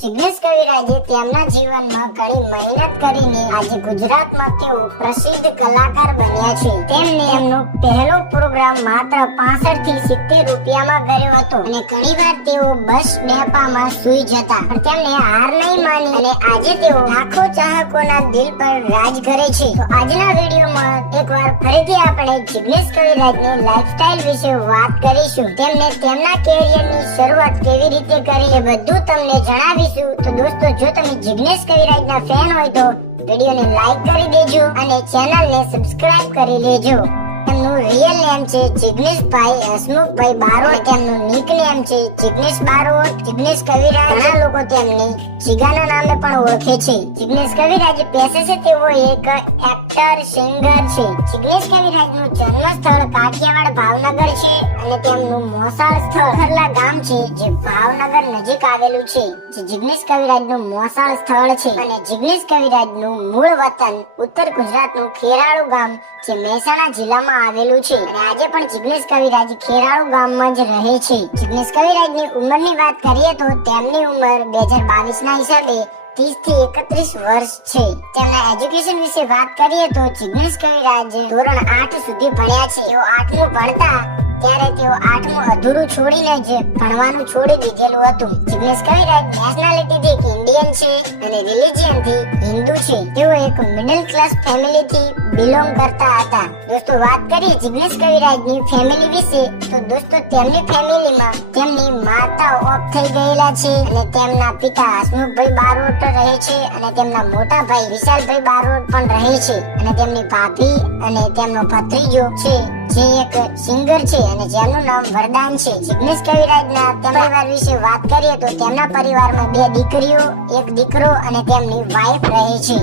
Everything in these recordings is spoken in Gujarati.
જિગ્નેશ કવિરાજે તેમના જીવનમાં ઘણી મહેનત કરીને આજે ગુજરાતમાં તેઓ પ્રસિદ્ધ કલાકાર બન્યા છે। તેમને એમનો પહેલો પ્રોગ્રામ માત્ર 65 થી 70 રૂપિયામાં કર્યો હતો અને ઘણીવાર તેઓ બસ ડેપામાં સૂઈ જતા, પણ તેમને હાર નહીં માની અને આજે તેઓ લાખો ચાહકોના દિલ પર રાજ કરે છે। તો આજના વિડીયોમાં એકવાર ફરીથી આપણે જિગ્નેશ કવિરાજની લાઈફસ્ટાઈલ વિશે વાત કરીશું। તેમને તેમના કેરિયરની શરૂઆત કેવી રીતે કરી એ બધું તમને જણાવીશું। તો દોસ્તો, જો તમે જિગ્નેશ કવિરાજના ફેન હોય તો વિડીયોને લાઈક કરી દેજો અને ચેનલને સબસ્ક્રાઇબ કરી લેજો। તેમનું રિયલ નેમ છે જિગ્નેશભાઈ હસમુખભાઈ બારોટ, તેમનું નિકનેમ છે જિગ્નેશ બારોટ, જિગ્નેશ કવિરાજ। ઘણા લોકો તેમને જીગાના નામે પણ ઓળખે છે। જિગ્નેશ કવિરાજ પેશે છે તેઓ એક એક્ટર સિંગર છે। જિગ્નેશ કવિરાજનું જન્મ સ્થળ કાઠિયાવાડ ભાવનગર છે અને તેમનું મોસાળ સ્થળ ખરલા ગામ છે જે ભાવનગર નજીક આવેલું છે, જે જિગ્નેશ કવિરાજનું મોસાળ સ્થળ છે। અને જિગ્નેશ કવિરાજનું મૂળ વતન ઉત્તર ગુજરાતનું ખેરાળુ ગામ જે મહેસાણા જિલ્લામાં આવેલું છે અને આજે પણ જિગ્નેશ કવિરાજ ખેરાળુ ગામમાં જ રહે છે। જિગ્નેશ કવિરાજની ઉંમરની વાત કરીએ તો તેમની ઉંમર 2022 ના હિસાબે 30 થી 31 વર્ષ છે। તેમના એજ્યુકેશન વિશે વાત કરીએ તો જિગ્નેશ કવિરાજ ધોરણ 8 સુધી ભણ્યા છે। તેઓ 8મું ભણતા ત્યારે તેઓ 8મું અધૂરું છોડીને જ ભણવાનું છોડી દીધેલું હતું। જિગ્નેશ કવિરાજ નેશનાલિટીથી ઇન્ડિયન છે અને રિલિજિયનથી હિન્દુ છે। તેઓ એક મિડલ ક્લાસ ફેમિલીથી બિલોંગ કરતા હતા। દોસ્તો, વાત કરીએ જિગ્નેશ કવિરાજની ફેમિલી વિશે તો દોસ્તો, તેમની ફેમિલીમાં તેમની માતા ઓફ થઈ ગયેલા છે અને તેમના પિતા હસમુખભાઈ બારોટ રહે છે અને તેમના મોટા ભાઈ વિશાલભાઈ બારોટ પણ રહે છે અને તેમની ભાભી અને તેમનો ભત્રીજો છે જે એક સિંગર છે અને જેનું નામ વરદાન છે। જિગ્નેશ કવિરાજના પરિવાર વિશે વાત કરીએ તો તેમના પરિવારમાં 2 દીકરીઓ, 1 દીકરો અને તેમની વાઇફ રહે છે।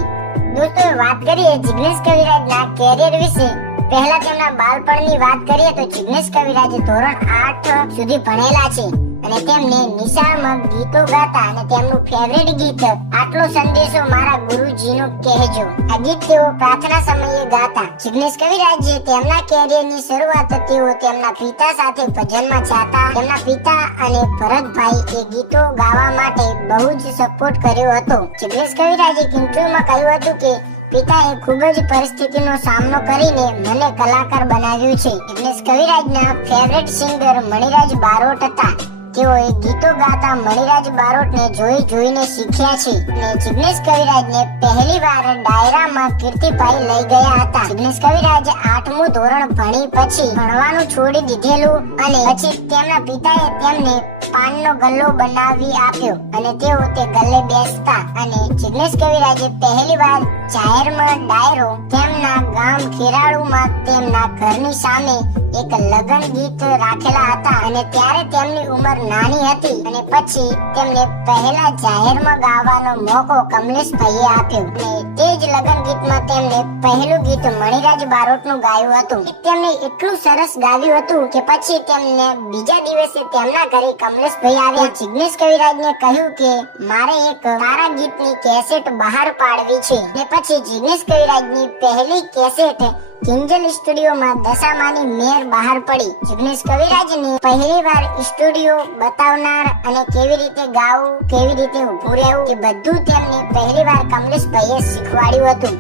દોસ્તો, વાત કરીએ જિગ્નેશ કવિરાજના કેરિયર વિશે। પહેલા તેમના બાળપણની વાત કરીએ તો જિગ્નેશ કવિરાજ ધોરણ 8 સુધી ભણેલા છે અને તેમને નિશાળમાં ગીતો ગાતા અને તેમનું ફેવરેટ ગીત આટલો સંદેશો મારા ગુરુજીનો કહેજો, આ ગીત તેઓ પ્રાર્થના સમયે ગાતા। જિગ્નેશ કવિરાજે તેમના કેરિયરની શરૂઆત તેઓ તેમના પિતા સાથે ભજનમાં જાતા। તેમના પિતા અને ભરતભાઈ એ ગીતો ગાવા માટે બહુ જ સપોર્ટ કર્યો હતો। જિગ્નેશ કવિરાજે ઇન્ટરવ્યુમાં કહ્યું હતું કે પિતાએ ખૂબ જ પરિસ્થિતિનો સામનો કરીને મને કલાકાર બનાવ્યું છે। જિગ્નેશ કવિરાજના ફેવરેટ સિંગર મણિરાજ બારોટ હતા। તેઓએ ગીતો ગાતા મણિરાજ બારોટને જોઈને શીખ્યા છે અને જિગ્નેશ કવિરાજને પહેલીવાર ડાયરામાં કીર્તિભાઈ લઈ ગયા હતા। જિગ્નેશ કવિરાજ 8મું ધોરણ ભણી પછી ભણવાનું છોડી દીધેલું અને પછી તેમના પિતાએ તેમને પાનનો ગલ્લો બનાવી આપ્યો અને તેઓ તે ગલ્લે બેસતા અને જિગ્નેશ કવિરાજે પહેલીવાર જાહેરમાં ડાયરો તેમના ગામ ખેરાળુમાં તેમના ઘરની સામે એક લગન ગીત રાખેલા હતા અને ત્યારે તેમની ઉંમર નાની હતી અને પછી તેમને પહેલા જાહેરમાં ગાવાનો મોકો કમલેશભાઈએ આપ્યો અને તે જ લગન ગીતમાં તેમને પહેલું ગીત મણિરાજ બારોટનું ગાયું હતું। તેમને એટલું સરસ ગાવ્યું હતું કે પછી તેમને બીજા દિવસે તેમના ઘરે કમલેશભાઈ આવ્યા। જિગ્નેશ કવિરાજને કહ્યું કે મારે એક સારા ગીતની કેસેટ બહાર પાડવી છે ને પછી જિગ્નેશ કવિરાજની પહેલી કેસેટ કિંજલ સ્ટુડિયોમાં દશામાની મેર બહાર પડી। જિગ્નેશ કવિરાજને પહેલીવાર સ્ટુડિયો બતાવનાર અને કેવી રીતે ગાવું, કેવી રીતે ઊભું રહેવું એ બધું તેમને પહેલીવાર કમલેશભાઈએ શીખવાડ્યું હતું।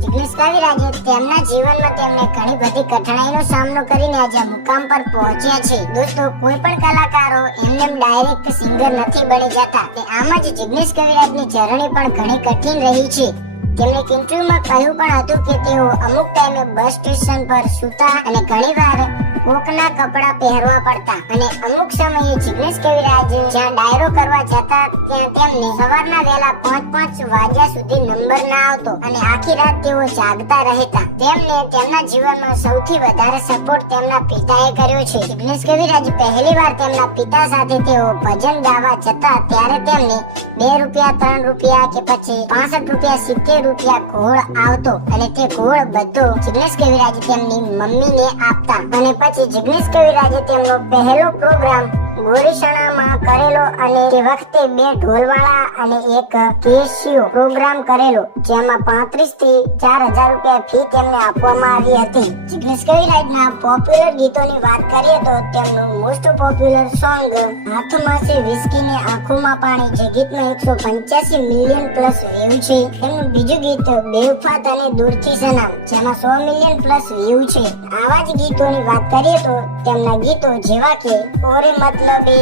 જિગ્નેશ કવિરાજે તેમના જીવનમાં તેમને ઘણી બધી કઠણાઈનો સામનો કરીને આજે મુકામ પર પહોંચ્યા છે। દોસ્તો, કોઈ પણ કલાકારો એમને ડાયરેક્ટ સિંગર નથી બની જતા, આમ જ જિગ્નેશ કવિરાજની જર્ની પણ ઘણી કઠિન રહી છે। તેમણે ઇન્ટરવ્યુમાં કહ્યું પણ હતું કે તેઓ અમુક ટાઈમે બસ સ્ટેશન પર સૂતા અને ઘણીવાર કોકના કપડા પહેરવા પડતા અને અમુક સમયે જિગ્નેશ કવિરાજ જ્યાં ડાયરો કરવા જતા ત્યાં તેમને સવારના વહેલા 5 વાગ્યા સુધી નંબર ના આવતો અને આખી રાત તેઓ જાગતા રહેતા। તેમને તેમના જીવનમાં સૌથી વધારે સપોર્ટ તેમના પિતાએ કર્યો છે। જિગ્નેશ કવિરાજ પહેલીવાર તેમના પિતા સાથે તેઓ ભજન ગાવા જતા ત્યારે તેમને 2 રૂપિયા, 3 રૂપિયા કે પછી 65 રૂપિયા, 70 રૂપિયા ઘોળ આવતો અને તે ઘોળ બધો જિગ્નેશ કવિરાજ તેમની મમ્મીને આપતા અને પછી જિગ્નેશ કવિરાજે તેમનો પહેલો પ્રોગ્રામ ગોરીસણામાં કરેલો અને તે વખતે 2 ઢોલવાળા અને એક કેશિયો પ્રોગ્રામ કરેલો, જેમાં 35 થી 4000 રૂપિયા ફી તેમને આપવામાં આવી હતી. જિગ્નેશ કવિરાજના પોપ્યુલર ગીતોની વાત કરીએ તો તેમનું મોસ્ટ પોપ્યુલર સોંગ હાથમાં છે વિસ્કી ને આંખોમાં પાણી, જે ગીતમાં 185 મિલિયન પ્લસ વ્યૂ છે. તેમનું બીજું ગીત બેવફાત અને દૂરથી સનમ, જેમાં 100 મિલિયન પ્લસ વ્યૂ છે. આવા જ ગીતોની વાત કરીએ તો તેમના ગીતો જેવા કે ઓરે મતલબે,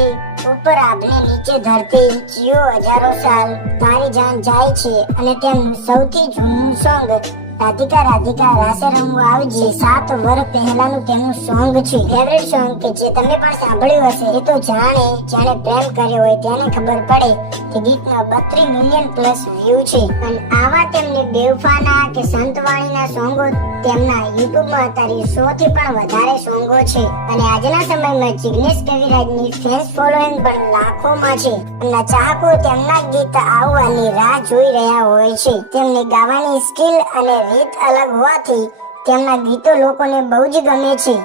ઉપર આભને નીચે ધરતી, જીઓ હજારો સાલ, તારી જાન જાય છે અને તેમનું સૌથી જૂનું સોંગ રાધિકા રાધિકા રાસે રમવા આવજે 7 વર્ષ પહેલાનું તેમનું સોંગ છે. ફેવરેટ સોંગ કે જે તમે પણ સાંભળ્યું હશે, એ તો જેણે પ્રેમ કર્યો હોય તેને ખબર પડે કે ગીતમાં 32 મિલિયન પ્લસ વ્યૂ છે. અને આવા તેમને બેવફાના કે સંતવાણીના સોંગો તેમના યુટ્યુબમાં અત્યારે 100 થી પણ વધારે સોંગો છે. અને આજના સમયમાં જિગ્નેશ કવિરાજની ફેન્સ ફોલોઈંગ પણ લાખોમાં છે. એમના ચાહકો તેમના ગીત આવવાની રાહ જોઈ રહ્યા હોય છે. તેમની ગાવાની સ્કિલ અને રીત અલગ હોવાથી તેમના ગીતો લોકોને બહુ જ ગમે છે.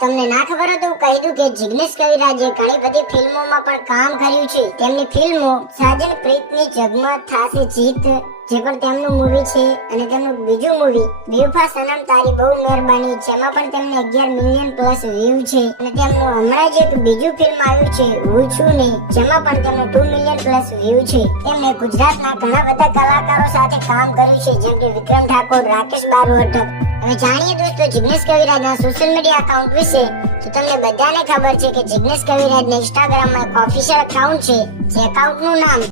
તમને ના ખબર હોય તો કહી દઉં કે જિગ્નેશ કવિરાજે ઘણી બધી ફિલ્મોમાં પણ કામ કર્યું છે. તેમની ફિલ્મો સાજન પ્રીતની જગમગ થાશે જીત, જે પણ તેમનું મૂવી છે, અને તેમનું બીજું મૂવી બેવફા સનમ તારી બહુ મહેરબાની, જેમાં પણ તેમને 11 મિલિયન પ્લસ વ્યૂ છે. અને તેમનું હમણાં જ એક બીજું ફિલ્મ આવ્યું છે હું છું ને, જેમાં પણ તેમને 2 મિલિયન પ્લસ વ્યૂ છે. તેમને ગુજરાતના ઘણા બધા કલાકારો સાથે કામ કર્યું છે, જેમ કે વિક્રમ ઠાકોર, રાકેશ બારોટ. હવે જાણીએ દોસ્તો જિગ્નેશ કવિરાજના સોશિયલ મીડિયા એકાઉન્ટ વિશે. તો તમને બધાને ખબર છે કે જિગ્નેશ કવિરાજના ઇન્સ્ટાગ્રામમાં એક ઓફિશિયલ એકાઉન્ટ છે, જે એકાઉન્ટનું નામ